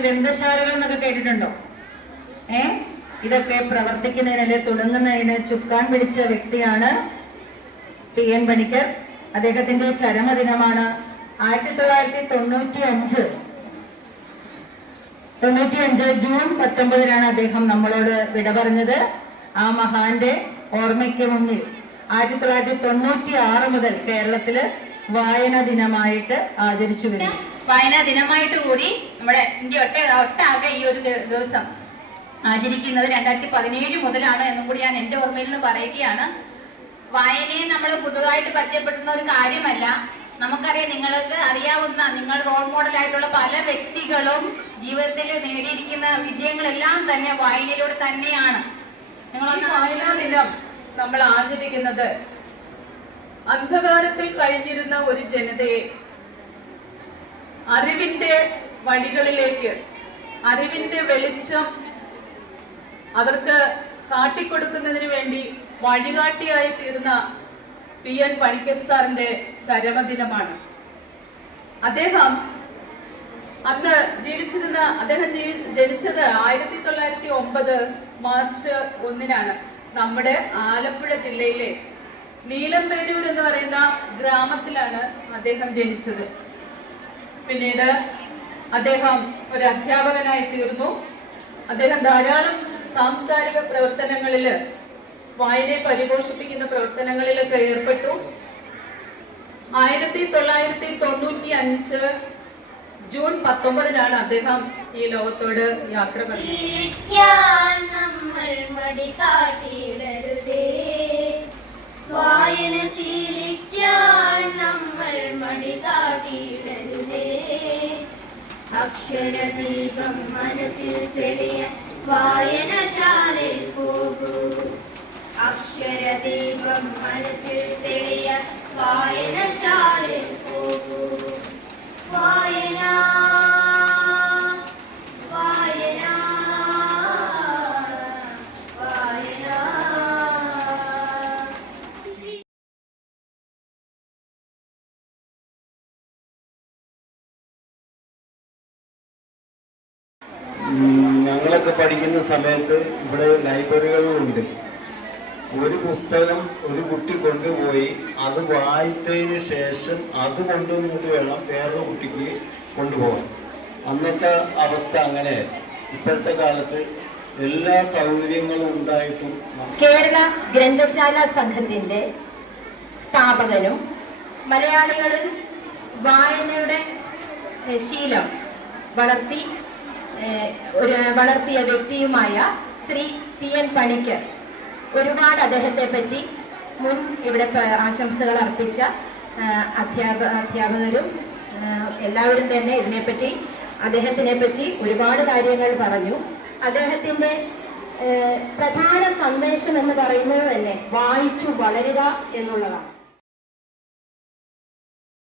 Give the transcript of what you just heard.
ഗ്രന്ഥശാലകൾ എന്നൊക്കെ കേട്ടിട്ടുണ്ടോ? ഇതൊക്കെ പ്രവർത്തിക്കുന്നതിന് തുടങ്ങുന്നതിന് ചുക്കാൻ പിടിച്ച വ്യക്തിയാണ് PN പണിക്കർ. അദ്ദേഹത്തിന്റെ ചരമദിനമാണ് 1995 ജൂൺ 19 അദ്ദേഹം നമ്മളോട് വിട പറഞ്ഞത്. ആ മഹാന്റെ ഓർമ്മയ്ക്ക് മുന്നിൽ 1996 മുതൽ കേരളത്തില് വായനാ ദിനമായിട്ട് ആചരിച്ചു വരുന്നു. വായനാ ദിനമായിട്ട് കൂടി നമ്മുടെ ഇന്ത്യ ഒട്ടാകെ ഈ ഒരു ദിവസം ആചരിക്കുന്നത് 2017 മുതലാണ് എന്നും കൂടി ഞാൻ എൻ്റെ ഓർമ്മയിൽ നിന്ന് പറയുകയാണ്. വായനയെ നമ്മൾ പുതുതായിട്ട് പരിചയപ്പെടുത്തുന്ന ഒരു കാര്യമല്ല. നമുക്കറിയാം, നിങ്ങൾക്ക് അറിയാവുന്ന നിങ്ങൾ റോൾ മോഡലായിട്ടുള്ള പല വ്യക്തികളും ജീവിതത്തിൽ നേടിയിരിക്കുന്ന വിജയങ്ങളെല്ലാം തന്നെ വായനയിലൂടെ തന്നെയാണ്. വായനാ ദിനം നമ്മൾ ആചരിക്കുന്നത് അന്ധകാരത്തിൽ കഴിഞ്ഞിരുന്ന ഒരു ജനതയെ അറിവിന്റെ വഴികളിലേക്ക്, അറിവിന്റെ വെളിച്ചം അവർക്ക് കാട്ടിക്കൊടുക്കുന്നതിന് വേണ്ടി വഴികാട്ടിയായി തീർന്ന PN പണിക്കർ സാറിന്റെ ചരമദിനമാണ്. അദ്ദേഹം ജനിച്ചത് 1909 മാർച്ച് 1 നമ്മുടെ ആലപ്പുഴ ജില്ലയിലെ നീലംപേരൂർ എന്ന് പറയുന്ന ഗ്രാമത്തിലാണ് അദ്ദേഹം ജനിച്ചത്. പിന്നീട് അദ്ദേഹം ഒരു അധ്യാപകനായി തീർന്നു. അദ്ദേഹം ധാരാളം സാംസ്കാരിക പ്രവർത്തനങ്ങളില്, വായനയെ പരിപോഷിപ്പിക്കുന്ന പ്രവർത്തനങ്ങളിലൊക്കെ ഏർപ്പെട്ടു. 1995 ജൂൺ 19 അദ്ദേഹം ഈ ലോകത്തോട് യാത്ര പറഞ്ഞു. വായന ശീലിക്കാൻ നമ്മൾ മടി കാട്ടിയിടരുതേ. അക്ഷരദീപം മനസ്സിൽ തെളിയ വായനശാലയിൽ പോകൂ. അക്ഷരദീപം മനസ്സിൽ തെളിയ വായനശാലയിൽ പോകൂ. വായന വായന വായന. ഞങ്ങളൊക്കെ പഠിക്കുന്ന സമയത്ത് ഇവിടെ ലൈബ്രറികളുണ്ട്. ഒരു പുസ്തകം ഒരു കുട്ടി കൊണ്ടുപോയി അത് വായിച്ചതിന് ശേഷം അത് കൊണ്ടുവന്നിട്ട് വേണം വേറൊരു കുട്ടിക്ക് കൊണ്ടുപോകാൻ. അന്നത്തെ അവസ്ഥ അങ്ങനെ. ഇപ്പോഴത്തെ കാലത്ത് എല്ലാ സൗകര്യങ്ങളും ഉണ്ടായിട്ടും കേരള ഗ്രന്ഥശാല സംഘത്തിന്റെ സ്ഥാപകനും മലയാളികളിൽ വായനയുടെ ശീലം വളർത്തിയ വ്യക്തിയുമായ ശ്രീ PN പണിക്കർ ഒരുപാട് അദ്ദേഹത്തെ പറ്റി മുൻ ഇവിടെ ആശംസകൾ അർപ്പിച്ച അധ്യാപകരും എല്ലാവരും തന്നെ അദ്ദേഹത്തിനെ പറ്റി ഒരുപാട് കാര്യങ്ങൾ പറഞ്ഞു. അദ്ദേഹത്തിന്റെ പ്രധാന സന്ദേശം എന്ന് പറയുന്നത് തന്നെ വായിച്ചു വളരുക എന്നുള്ളതാണ്.